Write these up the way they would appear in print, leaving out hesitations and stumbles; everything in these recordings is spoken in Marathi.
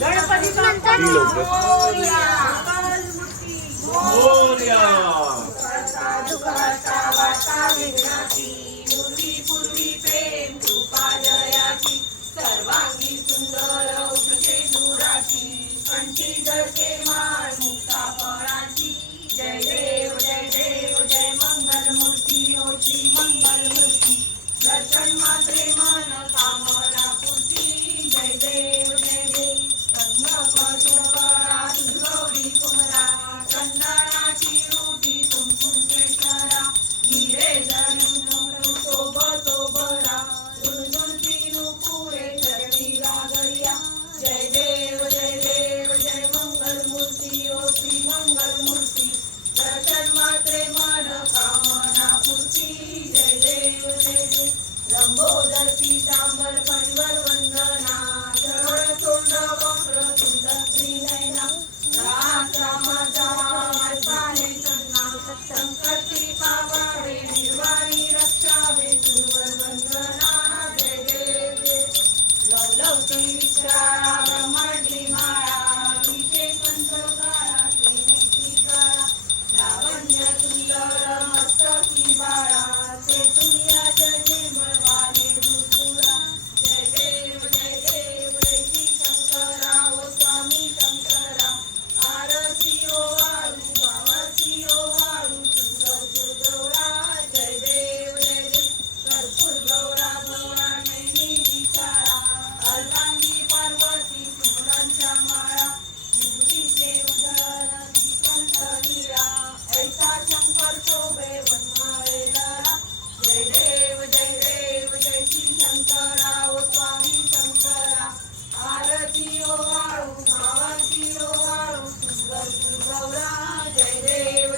गणपती बाप्पा मोरया. मोरया. दुःखाचा वार्ता विघ्नाची, पूर्वी पूर्वी प्रेम कृपा जयाची, सर्वांगी सुंदर उठते दुराची, कंठी जळते माळ मुक्ता फळाची. जय देव जय देव जय मंगल मूर्ती, ओ श्री मंगल मूर्ती, दर्शन मात्रे मन कामना पूर्ती. जय देव जय देव गौरी कुमरा, चंदनाची रोटी कुंकुम केशरा, हिरे जणू शोभतो बरा, दुलदुलती नुपुरे चरणी गागरिया. जय देव जय मंगल मूर्ती, ओ श्री मंगल मूर्ती, दर्शन मात्रे मन कामना पूर्ती. जय देव लंबोदर पीतांबर फणवर वंदना, चरण तोंड वक्र तुंड त्रिनयना, रामाचा मार्गाने चरणा, संकटी पावावे निर्वाणी रक्षावे सुरवर वंदना. जय देव लवलवती विचारा ब्रह्मांडी माळा, विशेष संतोषारा श्रीनेची कळा, लावण्य सुंदर मस्तकी बाळा, ते पुण्याच्या निर्मळवाने भूपुरा. जय देव जय श्री शंकरा, ओ स्वामी शंकरा, आरती ओ वाळू भावाची ओ वाळू, सुंदर गौरा. जय देव कर्पूर गौरा गौरा नैनी विचारा, अर्धांगी पार्वती फुलांच्या माळा, विभूतीचे उदर श्रीकंठ हिरा, ऐसा शंकर शोभे वनमाळे लहरा. जय देव जय श्री शंकरा, ओ स्वामी शंकरा, आरती ओ वाळू भावाची ओ वाळू, सुंदर गौरा. जय देव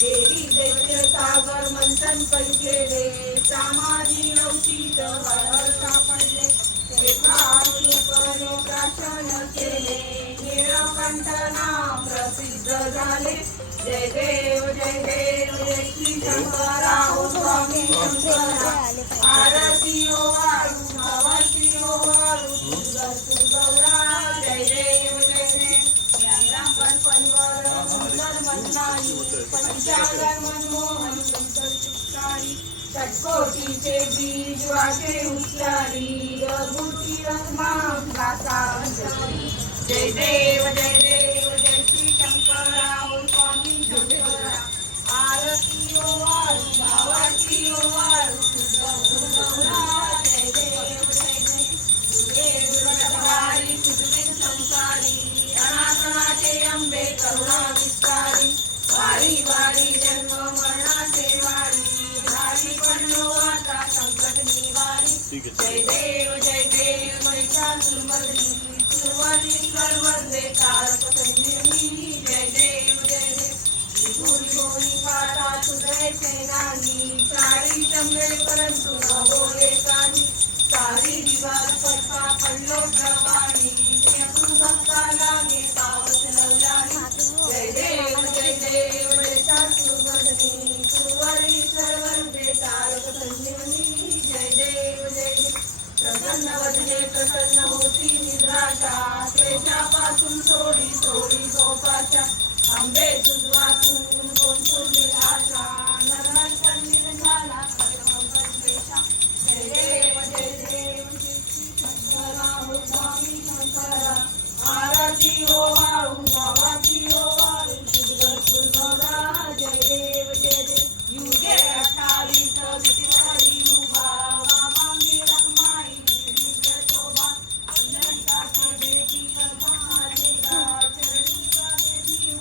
देवी दैत्य सागर मंथन परिकेले, समाधी नवशीत हळहळ सापडले, कृपाने प्राशन केले, नीळकंठ नाम प्रसिद्ध झाले. जय देव जय श्री शंकरा, ओ स्वामी शंकरा, आरती ओ वाळू भावाची ओ वाळू, सुंदर गौरा. जय देव रामपण पनवर सुंदर मनमानी, पंचागर मनमोहन सुंदर चित्कारी, षटकोटीचे बीज वाटे उच्चारी, रघुची रत्मा गाता अंतरी. जय देव जय श्री शंकरा, ओ स्वामी शंकरा, आरती ओ वाळू भावाची ओ वाळू, सुंदर गौरा. जय देव दुर्गटहारी सुजविन संसारी, अनाथनाचे अंबे करुणा विस्तारी, वारी वारी जन्म मरणाचे वारी, धारी पडलो आता संकट निवारी. जय देव महिषासुरमर्दिनी, सुरवरी वंदे तारक संजीवनी. जय देव त्रिपुरी गोरी काटा सुदय सेनानी, चारी जमले परंतु न बोले काही, सारी दिवार पडता पडलो प्रवाणी, भक्ता लागे पावस लवलानी. जय देव महिषासुरमर्दिनी, सुरवरी वंदे तारक संजीवनी. जय देव प्रसन्न वदने प्रसन्न होती निद्राशा, क्लेशापासून सोडी गोपाशा, आंबे तुझवातून कोण सोडली आशा, नरहंतन निर्मला परमपद्मेशा. जय देव शंकरा, ओ स्वामी शंकरा, आरती ओ वाळू भावाची ओ वाळू, सुंदर गौरा. जय देव युगे 28 विठ्ठलारी उभा, वामांगी रखमाई विठ्ठल शोभा, अनंताचे भेटी कर्माले गा, चरणी गावे जीव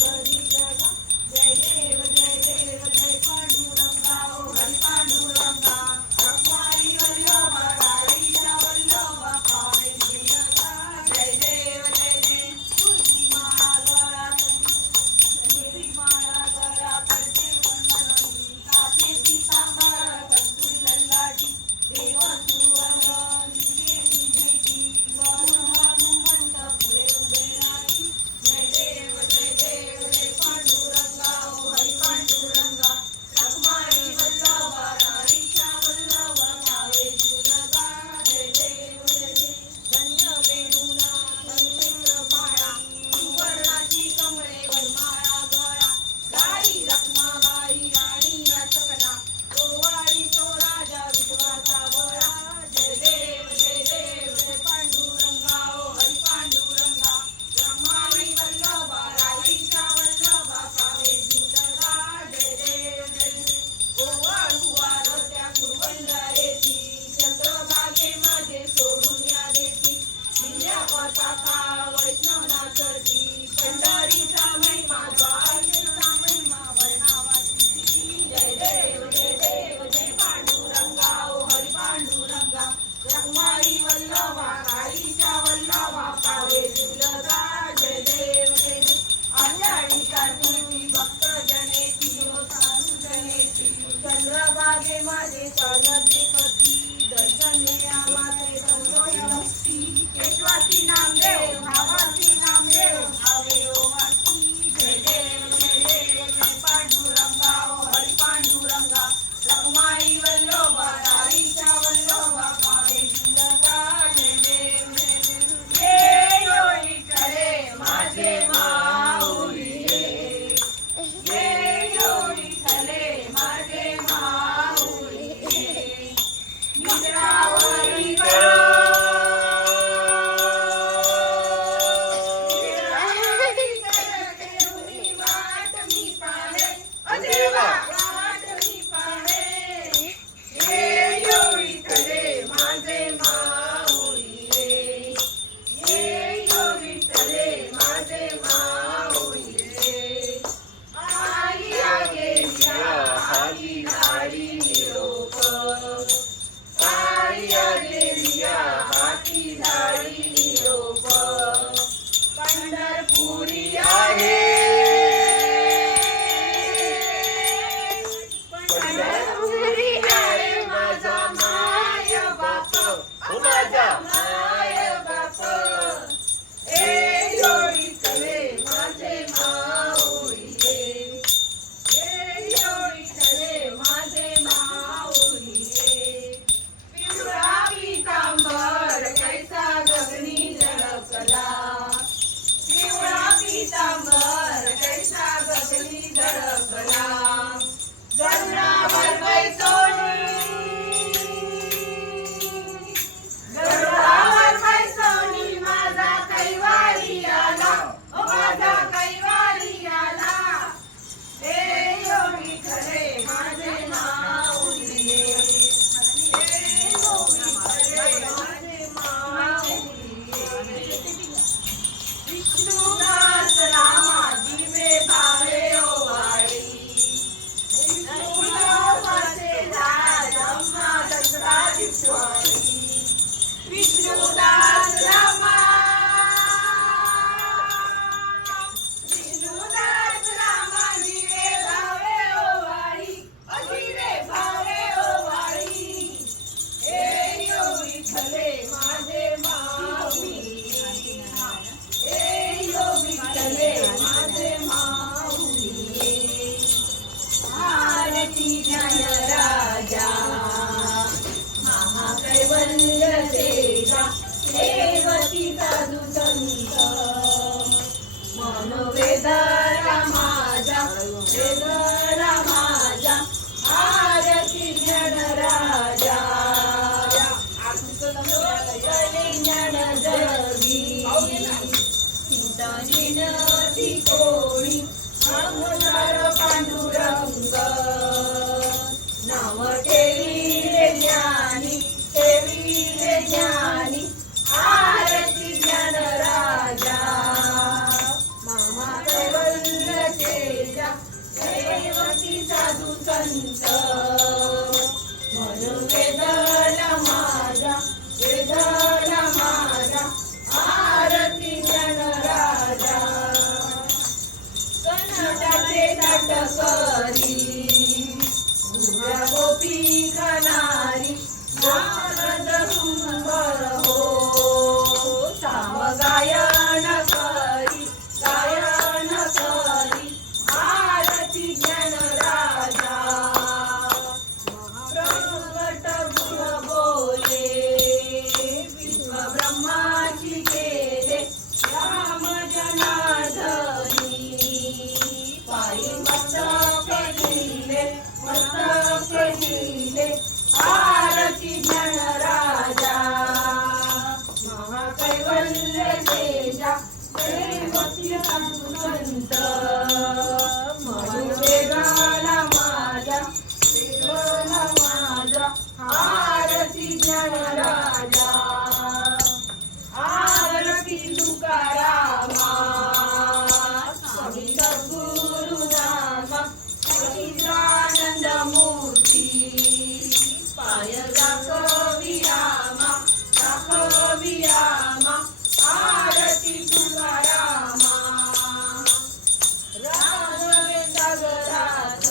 करी जगा. जय देव जय पांडुरंगा, ओ हरी पांडुरंगा, रखमाई वल्लभा, राईच्या वल्लभा, पावे श्रीरंगा. जय देव विनती कोणी अवतार पांडुरंग नाव ठेविले ज्ञानी ठेविले ज्ञानी आरती ज्ञान राजा महाकैवल्य तेजा दैवती साधू संत म्हणून वेदला माझा वेदला माझा आरती ज्ञान राजा कनटाचे नाटकरी उभ्या गोपी खाणारी नारद सुंदर हो साम गायन करी आरती ज्ञान राजा प्रगट गुण बोले विश्व ब्रह्माची केले राम जनार्दनी पायी मस्तक दिले आरती ज्ञान राजा महाकैवल्य तेजा दैवती साधू संत म्हणून वेगाला माझा आरती ज्ञान राजा आरती तुकारामा स्वामी सद्गुरु नामा सच्चिदानंद मूर्ती पाय दाखवी रामा आरती तुकारामा राघवेंद्र सागरात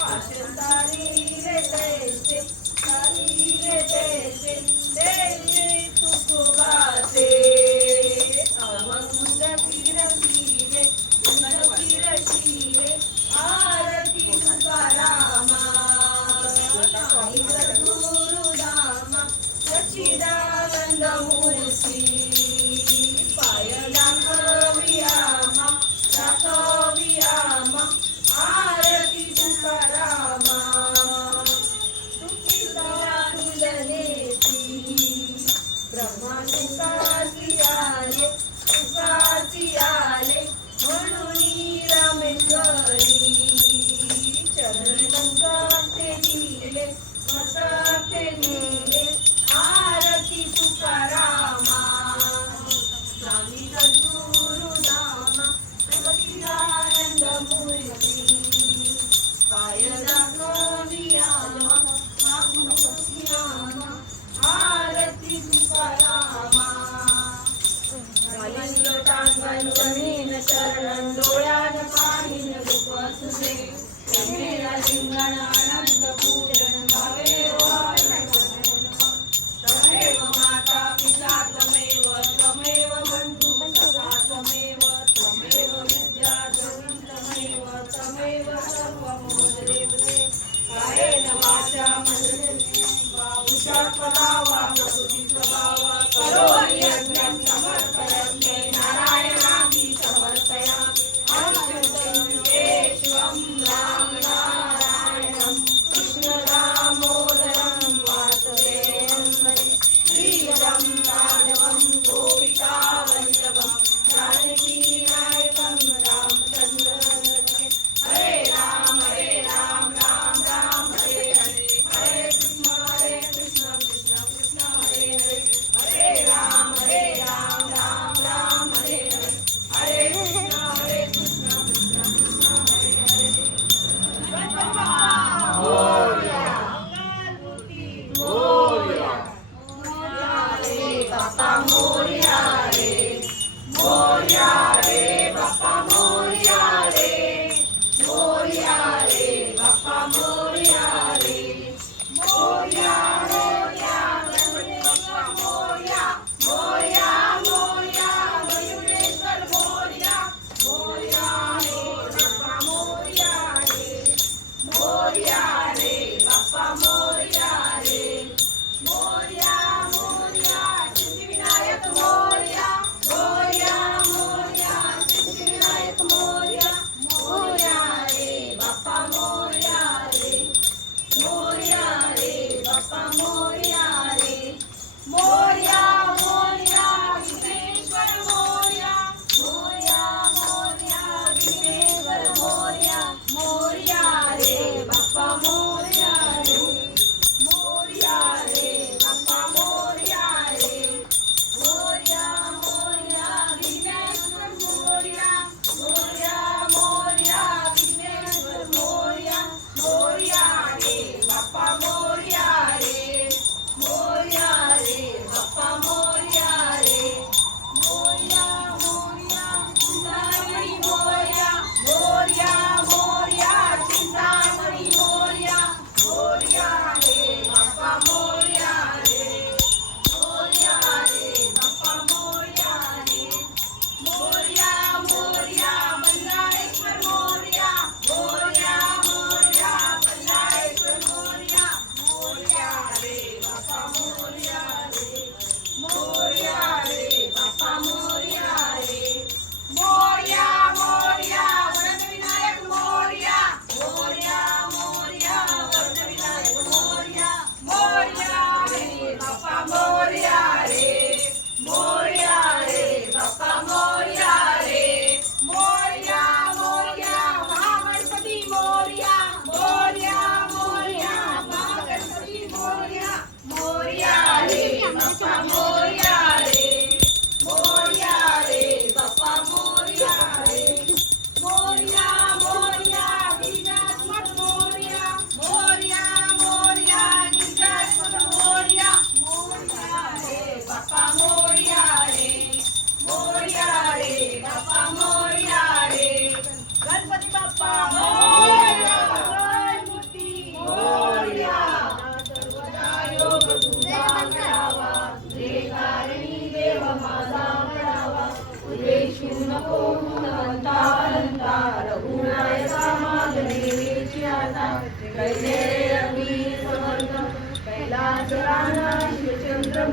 पाशंतारीले तैसे देवी तुकुबाते अवधूत किरकिरे आरती तुकारामा स्वामी सद्गुरु नामा सच्चिदानंद मूर्ती पाय दाखवी आमा आरती तुकारामा तुकासी आले म्हणून रामेश्वरी चरण मस्तके दिले आरती तुकारामा स्वामी सद्गुरु नामा सच्चिदानंद मूर्ती पाय दाखवी आरती तुकारामा टांगण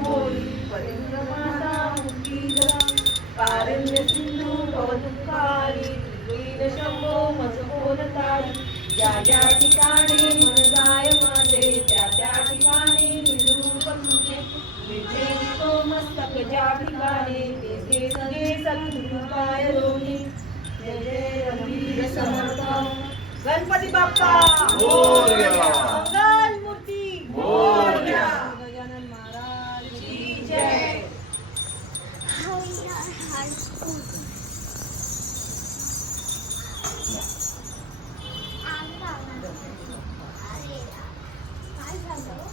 मोरी परेंद्र माता मुक्ती जरा कारण्य सिंधू भवदुःखारी वीर शंभो मज बोलतारी ज्या ज्या ठिकाणी मन जाय माझे त्या त्या ठिकाणी निजरूप तुझे विठे तो मस्तक ज्या ठिकाणी तेथे सगळे सद्गुरु पाय रोनी जय जय रघुवीर समर्थ गणपती बाप्पा मोरया. मंगल मूर्ती मोरया. गजानन महाराज की जय. काय झालं?